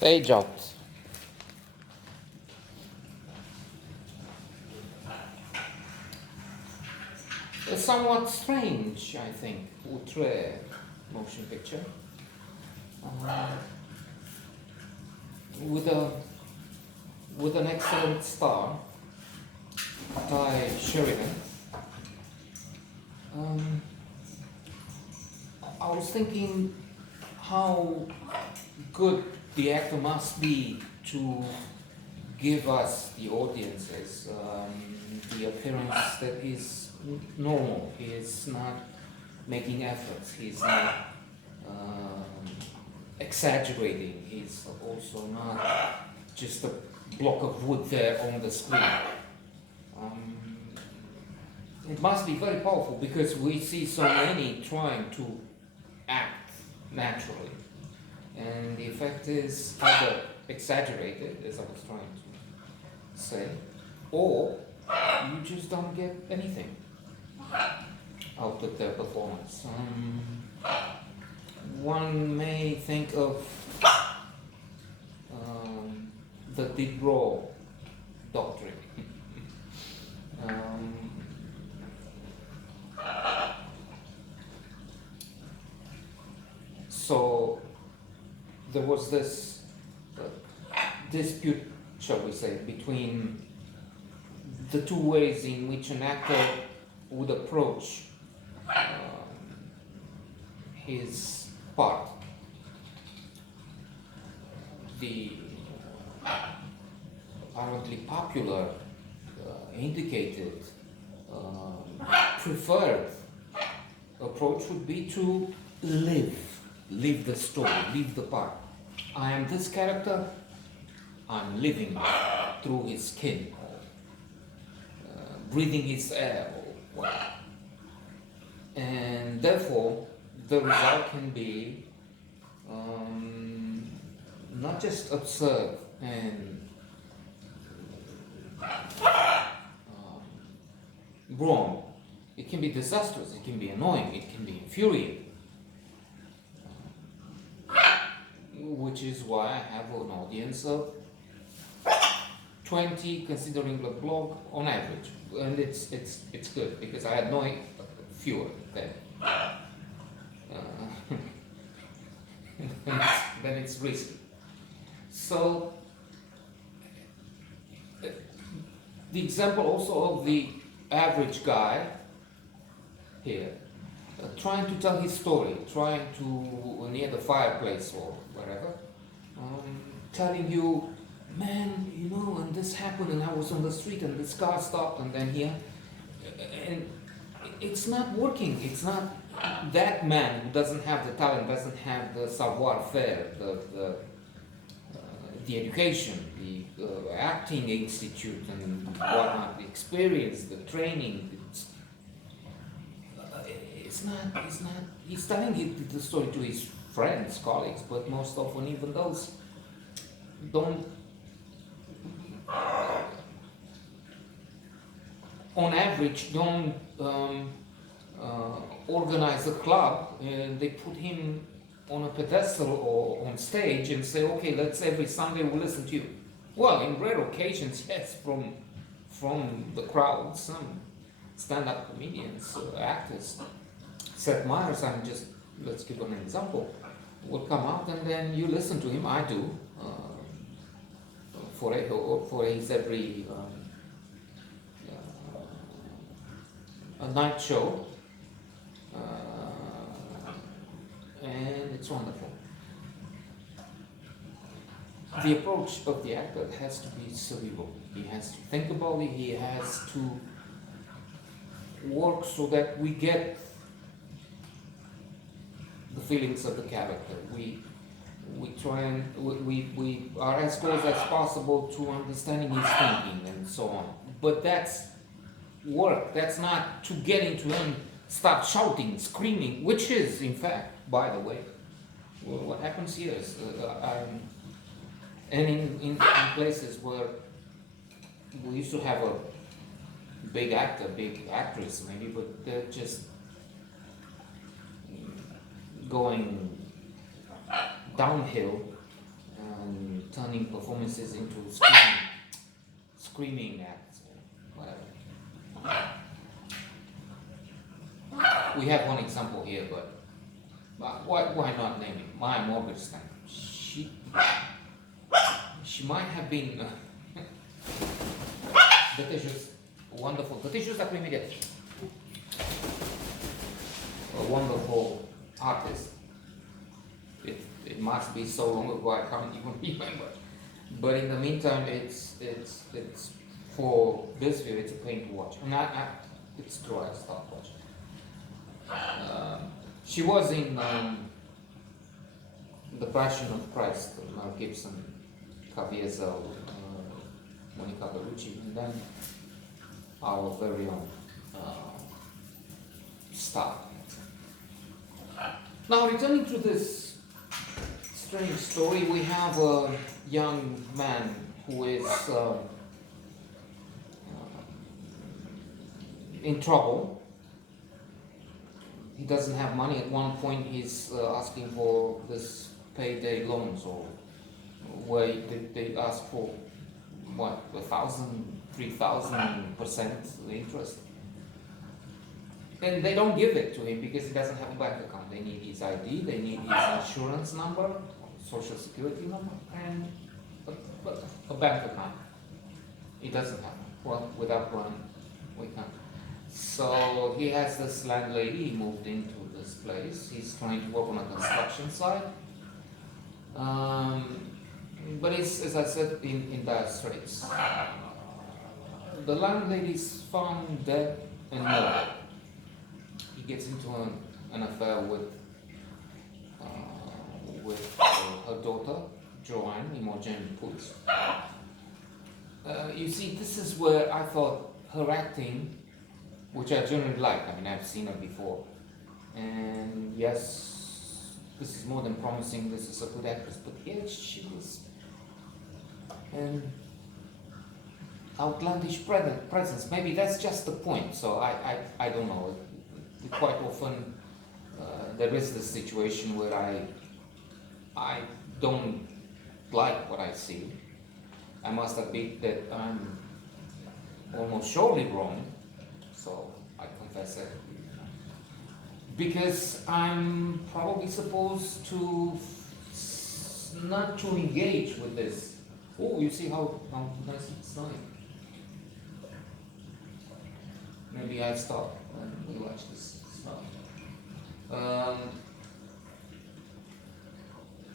Page out. It's somewhat strange, I think, outre motion picture. Uh, with a with an excellent star, Ty Sheridan. Um, I was thinking how good the actor must be to give us, the audiences, the appearance that is normal. He is not making efforts. He's not exaggerating. He's also not just a block of wood there on the screen. Um, it must be very powerful because we see so many trying to act naturally, and the effect is either exaggerated, as I was trying to say, or you just don't get anything out of their performance. One may think of the Diderot doctrine. um, so there was this dispute, shall we say, between the two ways in which an actor would approach his part. The apparently popular, indicated, preferred approach would be to live the story, live the part. I am this character, I'm living through his skin, or breathing his air, or whatever. And therefore, the result can be not just absurd and wrong. It can be disastrous, it can be annoying, it can be infuriating. Which is why I have an audience of 20, considering the blog, on average. And it's good because I annoy fewer than then it's risky. So the example also of the average guy here, trying to tell his story, trying to, near the fireplace or wherever, telling you, man, you know, and this happened, and I was on the street, and this car stopped, and then here, and it's not working. It's not that man who doesn't have the talent, doesn't have the savoir-faire, the education, the acting institute, and whatnot, the experience, the training. It's not. He's telling the story to his friends, colleagues, but most often even those don't. On average, don't organize a club, and they put him on a pedestal or on stage and say, okay, let's every Sunday we'll listen to you. Well, in rare occasions, yes, from the crowd, some stand-up comedians, actors, Seth Meyers, let's give an example, will come out and then you listen to him. I do, for his every a night show, and it's wonderful. The approach of the actor has to be cerebral. He has to think about it. He has to work so that we get the feelings of the character. We try and we are as close as possible to understanding his thinking and so on. But that's work. That's not to get into him, start shouting, screaming, which is, in fact, by the way, what happens here is, and in places where we used to have a big actor, big actress maybe, but they're just going downhill, and turning performances into screaming acts or whatever. We have one example here, but why not name it? Maya Morgenstern. She might have been wonderful. Detective Primitives. A wonderful artist. It must be so long ago I can't even remember. But in the meantime, it's for this view, it's a pain to watch. And it's true, I stopped watching. She was in The Passion of Christ, Mel Gibson, Caviezel, Monica Bellucci, and then our very own star. Now, returning to this strange story, we have a young man who is in trouble. He doesn't have money. At one point, he's asking for this payday loans, or where they ask for what, 1,000, 3,000% interest. And they don't give it to him because he doesn't have a bank account. They need his ID, they need his insurance number, social security number, and a bank account. He doesn't have one. Well, without one, we can't. So he has this landlady. He moved into this place. He's trying to work on a construction site. But it's, as I said, in dire straits. The landlady's found dead and murdered. He gets into an affair with her daughter, Joanne, Imogen Poots. You see, this is where I thought her acting, which I generally like. I mean, I've seen her before. And yes, this is more than promising. This is a good actress. But here she was an outlandish presence. Maybe that's just the point. So I don't know. Quite often there is this situation where I don't like what I see. I must admit that I'm almost surely wrong. So I confess it. Because I'm probably supposed to not to engage with this. Oh, you see how nice it's snowing. Maybe I stop and we watch this snow.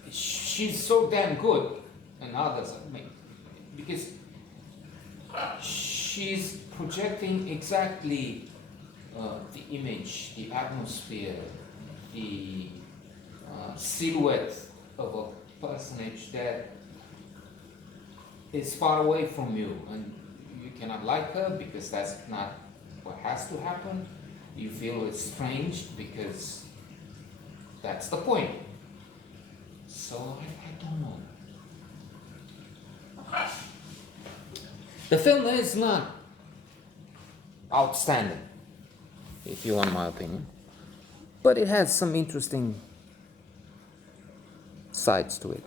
She's so damn good, and others, I mean, because she's projecting exactly the image, the atmosphere, the silhouette of a personage that is far away from you, and you cannot like her because that's not what has to happen. You feel estranged because that's the point. So I don't know. The film is not outstanding, if you want my opinion, but it has some interesting sides to it.